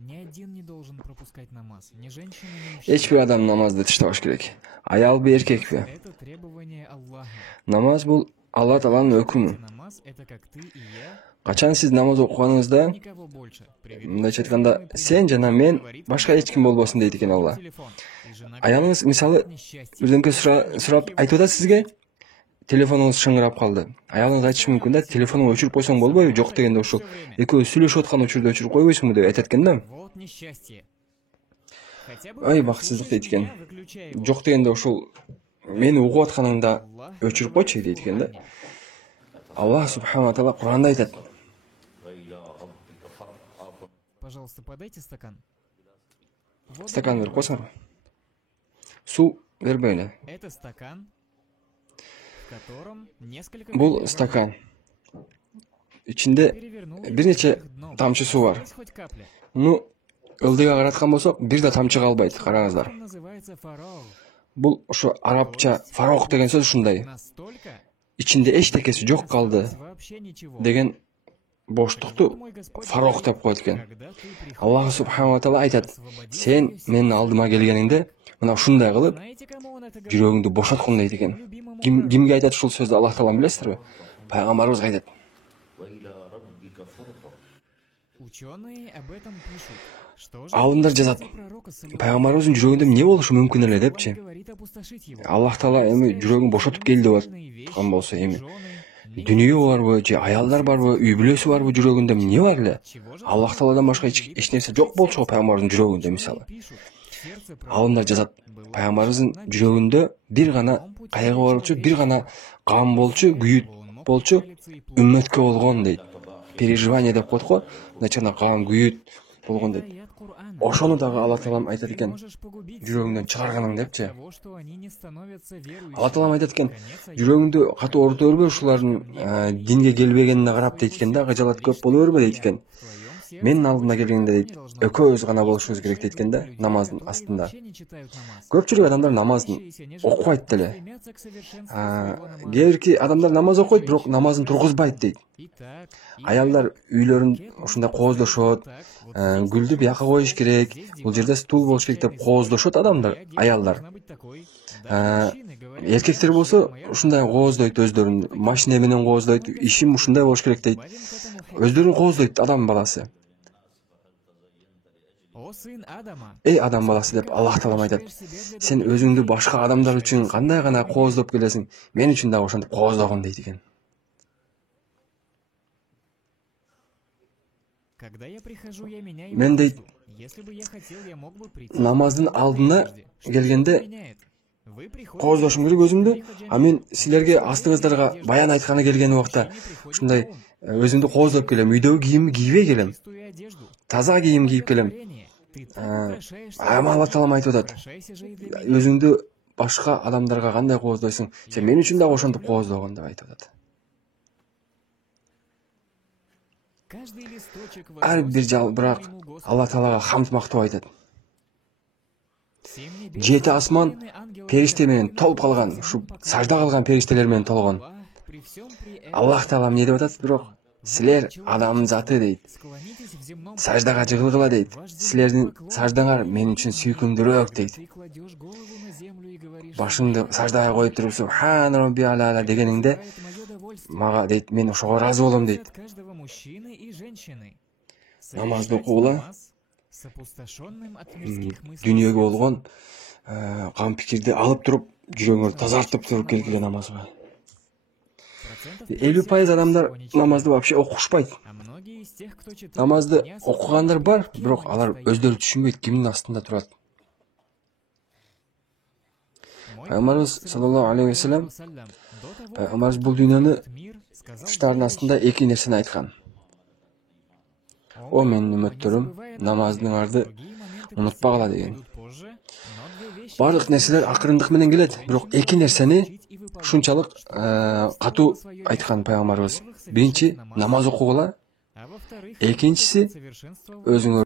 Ни один не должен пропускать намаз, ни женщина, ни мужчина. Эч бир адам намазды тыштабаш керек. Аялбы, эркекпи? Это требование Аллаха. Намаз бул Алла Тааланын өкүмү. Намаз это как ты и я. Качан сиз намаз окуганыңызда, Никого больше. мындайча айтканда, сен жана мен, башка эч ким болбосун дейт экен Алла. Аялыңыз мисалы бирдемке сурап айтып атат сизге, телефонуңуз шыңырап калды. Аялыңыз айтышы мүмкүн да, телефонуңду өчүрүп койсоң болбойбу? Жок дегенде ушул экөө сүйлөшүп аткан учурда өчүрүп койбойсуңбу деп айтат экен да. Вот несчастье. Ой, бакытсыздык дейт экен. Жок дегенде ушул мени угуп атканыңда өчүрүп койчу дейт экен да. Аллах субхана таала Куранда айтат. Пожалуйста, подайте стакан. Стакан берип койсоңор. Суу бербей эле. Это стакан, в котором несколько Бул стакан. Ичинде бир нече тамчы суу бар. Есть хоть капля. Ну, ылдыйга караткан болсок, бир да тамчы калбайт, караңыздар. Он называется фарау. Бул ошо арабча фарох деген сөз ушундай. Настолько Ичинде эчтекеси жок калды вообще ничего. деген боштукту фарох деп коет экен. Аллах субхана таала айтат: "Сен менин алдыма келгениңде, мына ушундай кылып, Знаете, кому он это говорит? жүрөгүңдү бошоткун" дейт экен. Кимге айтат ушул сөздү Аллах таалам билесиздерби? Пайгамбарыбызга айтат. Ученые об этом пишут. Что же Алымдар жазат. пророка Пайгамбарыбыздын жүрөгүндө эмне болушу мүмкүн эле депчи. говорит опустошить его? Аллах таала эми жүрөгүн бошотуп кел деп аткан болсо эми дүнүйө барбы же аялдар барбы, үй бүлөсү барбы жүрөгүндө эмне бар эле? Аллах тааладан башка эч нерсе жок болчу пайгамбарыбыздын жүрөгүндө мисалы. Алымдар жазат. Пайгамбарыбыздын жүрөгүндө бир гана кайгы болчу, бир гана кам болчу, күйүт болчу, үммөткө болгон дейт. Переживание деп коет го, начана кам, күйүт болгон дейт. Ошону дагы Аллах таалам айтат экен. Жүрөгүңдөн чыгарганың депчи. Алла таалам айтат экен, жүрөгүңдү катуу оорута бербе ушулардын динге келбегенине карап дейт экен да, кыжалат көп боло бербе дейт экен. Менин алдыма келгенде дейт, экөөбүз гана болушубуз керек дейт экен да, намаздын астында. Көпчүлүк адамдар намаздын окубайт деле. Кээ бирки адамдар намаз окуйт, бирок намазын тургузбайт дейт. Аялдар үйлөрүн ушундай кооздошот, гүлдү бияка коюш керек, бул жерде стул болуш керек деп кооздошот адамдар, аялдар. Эркектер болсо ушундай кооздойт өздөрүн, машина менен кооздойт, ишим ушундай болуш керек дейт. Өздөрүн кооздойт адам баласы. Эй адам баласы деп Аллах таалам айтат. Сен өзүңдү башка адамдар үчүн кандай гана кооздоп келесиң, мен үчүн дагы ошентип кооздогон дейт экен. Мен дейт, намаздын алдына келгенде кооздошум керек өзүмдү, а мен силерге астыңыздарга баян айтканы келген убакта ушундай өзүмдү кооздоп келем, үйдөгү кийимди кийбей келем, таза кийим кийип келем. Алла таалам айтып атат, өзүңдү башка адамдарга кандай кооздойсуң, сен мен үчүн дагы ошентип кооздогон деп айтып атат. Ар бир жалбырак Алла таалага хамд мактоо айтат. 7 асман периште менен толуп калган, ушу сажда кылган периштелер менен толгон. Аллах таалам эмне деп атат бирок? Силер адамдын заты дейт. Саждага жыгылгыла дейт. Силердин саждаңар мен үчүн сүйкүмдүүрөөк дейт. Башыңды саждага коюп туруп субхан робби аля дегениңде мага дейт, мен ошого ыраазы болом дейт. Намазды окугула, дүнүйөгө болгон кам пикирди алып туруп, жүрөгүңөрдү тазартып туруп келген намазга. 50% адамдар намазды вообще окушпайт. Намазды окугандар бар, бирок алар өздөрү түшүнбөйт кимдин астында турат. Пайгамбарыбыз саллаллаху алейхи ва саллям пайгамбарыбыз бул дүйнөнү тыштардын астында эки нерсени айткан. О менин үммөттөрүм, намаздыңарды унутпагыла деген. Барлык нерселер акырындык менен келет, бирок эки нерсени ушунчалык катуу айткан пайгамбарыбыз. Биринчи намаз окугула, экинчиси өзүңөр